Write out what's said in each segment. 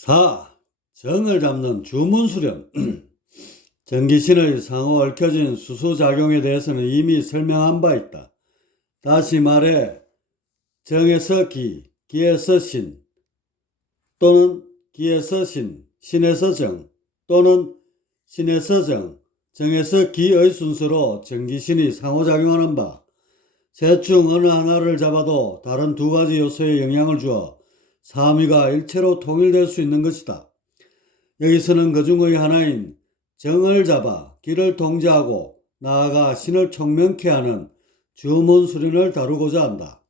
4. 정을 잡는 주문수령. 전기신의 상호 얽혀진 수수작용에 대해서는 이미 설명한 바 있다. 다시 말해 정에서 기, 기에서 신 또는 기에서 신, 신에서 정 또는 신에서 정, 정에서 기의 순서로 전기신이 상호작용하는 바, 셋 중 어느 하나를 잡아도 다른 두 가지 요소에 영향을 주어 삼위가 일체로 통일될 수 있는 것이다. 여기서는 그 중의 하나인 정을 잡아 기를 통제하고 나아가 신을 총명케 하는 주문수련을 다루고자 한다.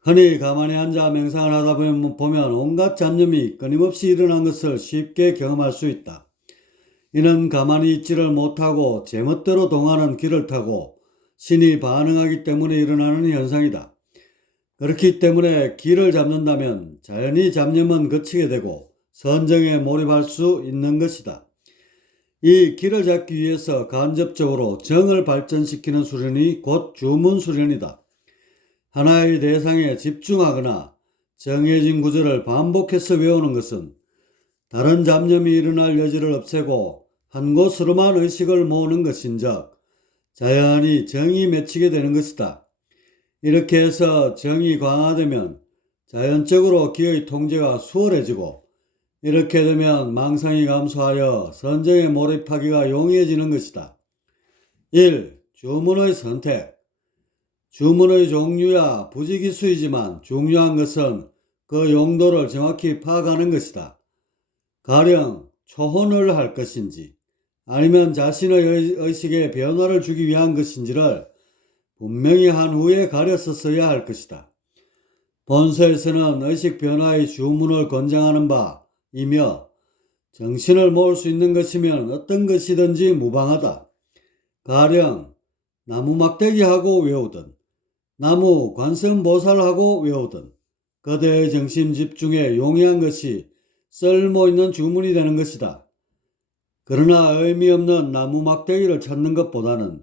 흔히 가만히 앉아 맹상을 하다 보면 온갖 잡념이 끊임없이 일어난 것을 쉽게 경험할 수 있다. 이는 가만히 있지를 못하고 제멋대로 동하는 기를 타고 신이 반응하기 때문에 일어나는 현상이다. 그렇기 때문에 기를 잡는다면 자연히 잡념은 그치게 되고 선정에 몰입할 수 있는 것이다. 이 기를 잡기 위해서 간접적으로 정을 발전시키는 수련이 곧 주문수련이다. 하나의 대상에 집중하거나 정해진 구절을 반복해서 외우는 것은 다른 잡념이 일어날 여지를 없애고 한 곳으로만 의식을 모으는 것인즉 자연히 정이 맺히게 되는 것이다. 이렇게 해서 정이 강화되면 자연적으로 기의 통제가 수월해지고 이렇게 되면 망상이 감소하여 선정에 몰입하기가 용이해지는 것이다. 1. 주문의 선택. 주문의 종류야 부지기수이지만 중요한 것은 그 용도를 정확히 파악하는 것이다. 가령 초혼을 할 것인지 아니면 자신의 의식에 변화를 주기 위한 것인지를 분명히 한 후에 가려서 써야 할 것이다. 본서에서는 의식 변화의 주문을 권장하는 바이며 정신을 모을 수 있는 것이면 어떤 것이든지 무방하다. 가령 나무 막대기하고 외우든 나무 관세음보살하고 외우든 그대의 정신 집중에 용이한 것이 쓸모있는 주문이 되는 것이다. 그러나 의미 없는 나무 막대기를 찾는 것보다는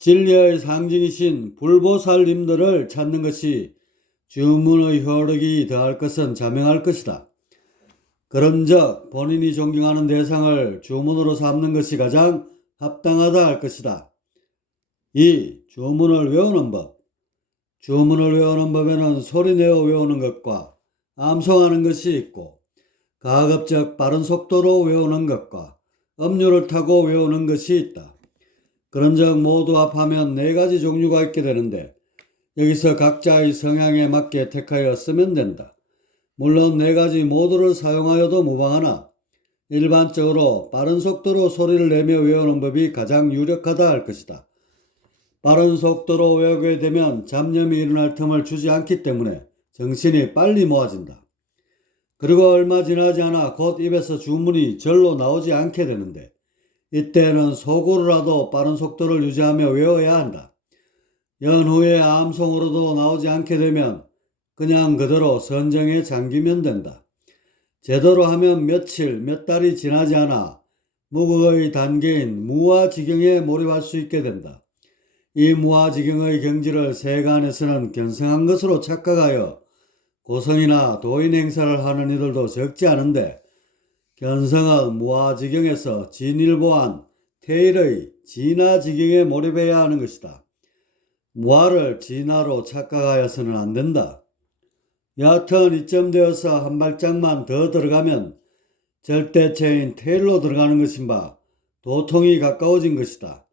진리의 상징이신 불보살님들을 찾는 것이 주문의 효력이 더할 것은 자명할 것이다. 그런즉 본인이 존경하는 대상을 주문으로 삼는 것이 가장 합당하다 할 것이다. 2. 주문을 외우는 법. 주문을 외우는 법에는 소리내어 외우는 것과 암송하는 것이 있고 가급적 빠른 속도로 외우는 것과 음률을 타고 외우는 것이 있다. 그런즉 모두 합하면 4가지 종류가 있게 되는데 여기서 각자의 성향에 맞게 택하여 쓰면 된다. 물론 4가지 모두를 사용하여도 무방하나 일반적으로 빠른 속도로 소리를 내며 외우는 법이 가장 유력하다 할 것이다. 빠른 속도로 외우게 되면 잡념이 일어날 틈을 주지 않기 때문에 정신이 빨리 모아진다. 그리고 얼마 지나지 않아 곧 입에서 주문이 절로 나오지 않게 되는데 이때는 속으로라도 빠른 속도를 유지하며 외워야 한다. 연후에 암송으로도 나오지 않게 되면 그냥 그대로 선정에 잠기면 된다. 제대로 하면 며칠, 몇 달이 지나지 않아 무극의 단계인 무아지경에 몰입할 수 있게 된다. 이 무아지경의 경지를 세간에서는 견성한 것으로 착각하여 고성이나 도인 행사를 하는 이들도 적지 않은데 견성은 무아지경에서 진일보한 태일의 진화지경에 몰입해야 하는 것이다. 무아를 진화로 착각하여서는 안 된다. 여하튼 이쯤 되어서 한 발짝만 더 들어가면 절대체인 태일로 들어가는 것인 바 도통이 가까워진 것이다.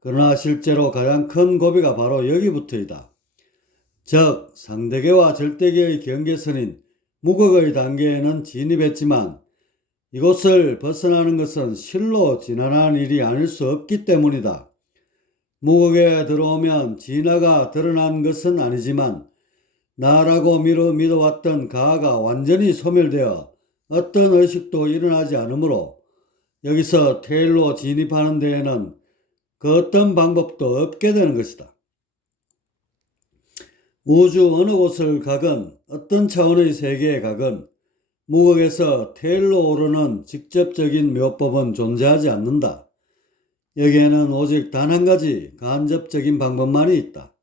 그러나 실제로 가장 큰 고비가 바로 여기부터이다. 즉 상대계와 절대계의 경계선인 무극의 단계에는 진입했지만 이곳을 벗어나는 것은 실로 진화하는 일이 아닐 수 없기 때문이다. 무극에 들어오면 진화가 드러난 것은 아니지만 나라고 믿어왔던 가가 완전히 소멸되어 어떤 의식도 일어나지 않으므로 여기서 태일로 진입하는 데에는 그 어떤 방법도 없게 되는 것이다. 우주 어느 곳을 가건 어떤 차원의 세계에 가건 무극에서 태일로 오르는 직접적인 묘법은 존재하지 않는다. 여기에는 오직 단 한 가지 간접적인 방법만이 있다.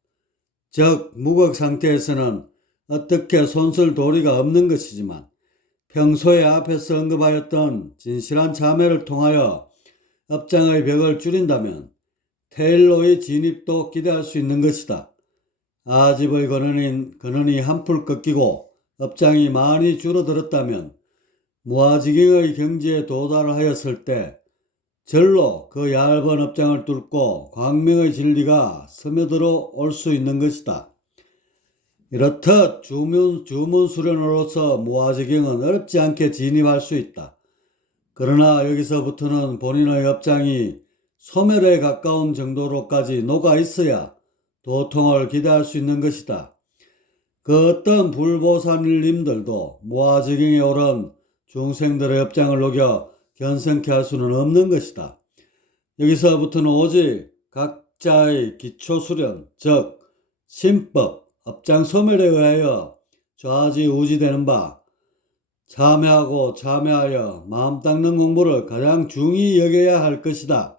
즉 무극 상태에서는 어떻게 손쓸 도리가 없는 것이지만 평소에 앞에서 언급하였던 진실한 참회를 통하여 업장의 벽을 줄인다면 테일로의 진입도 기대할 수 있는 것이다. 아집의 근원이 한풀 꺾이고 업장이 많이 줄어들었다면 무아지경의 경지에 도달하였을 때 절로 그 얇은 업장을 뚫고 광명의 진리가 스며들어 올 수 있는 것이다. 이렇듯 주문수련으로서 무아지경은 어렵지 않게 진입할 수 있다. 그러나 여기서부터는 본인의 업장이 소멸에 가까운 정도로까지 녹아 있어야 도통을 기대할 수 있는 것이다. 그 어떤 불보살님들도 무아지경에 오른 중생들의 업장을 녹여 견성케 할 수는 없는 것이다. 여기서부터는 오직 각자의 기초수련, 즉 신법, 업장 소멸에 의하여 좌지우지되는 바 참회하고 참회하여 마음 닦는 공부를 가장 중히 여겨야 할 것이다.